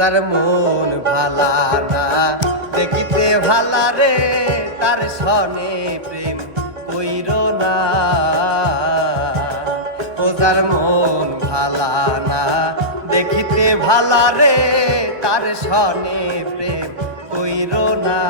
তার মন ভালা না, দেখিতে ভালা রে, তার সনে প্রেম কইর না। ও মন ভালা না, দেখিতে ভালা রে, তার সনে প্রেম কইর না।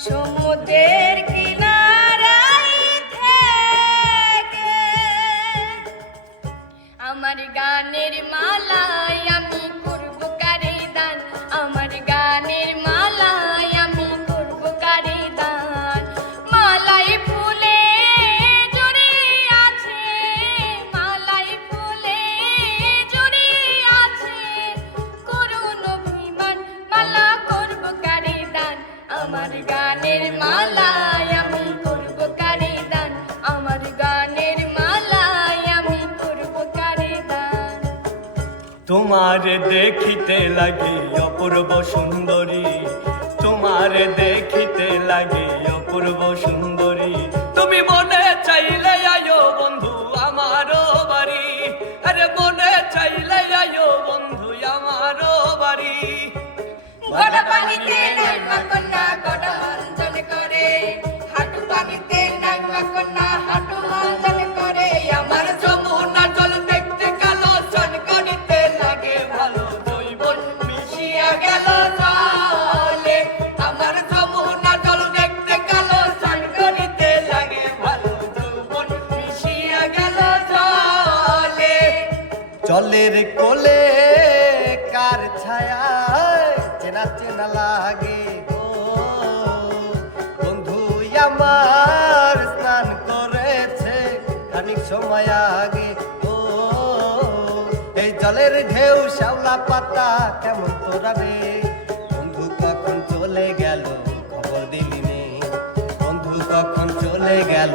সমুদ্রের গানের মালায় আমি করব কারে দান আমার গানের মালায় আমি করব কারে দান তোমার দেখিতে লাগে অপূর্ব সুন্দরী। তোমার দেখিতে লাগে অপূর্ব সুন্দরী। তুমি মনে চাইলে আয়ো বন্ধু আমারও বাড়ি। আরে মনে চাইলে আয়ো বন্ধু আমারও বাড়ি। পানিতে কন্যা জলের কোলে কার ছায়া চেনা চেনা লাগে গো। বন্ধু আমার স্নান করেছে খানিক সময় আগে ও এই জলের ঢেউ, শ্যাওলা পাতা কেমন তোরা রে বন্ধু কখন চলে গেল খবর দিলি বন্ধু কখন চলে গেল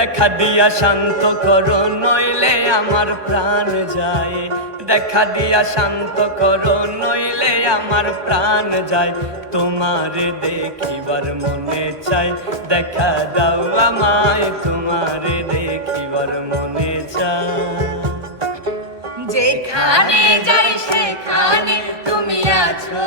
দেখা দিয়া শান্ত করো, নইলে আমার প্রাণ যায়। দেখা দিয়া শান্ত করো, নইলে আমার প্রাণ যায়। তোমার দেখিবার মনে চাই, দেখা দাও আমায়, তোমারে দেখিবার মনে চাই। যেখানে যাই সেখানে তুমি আছো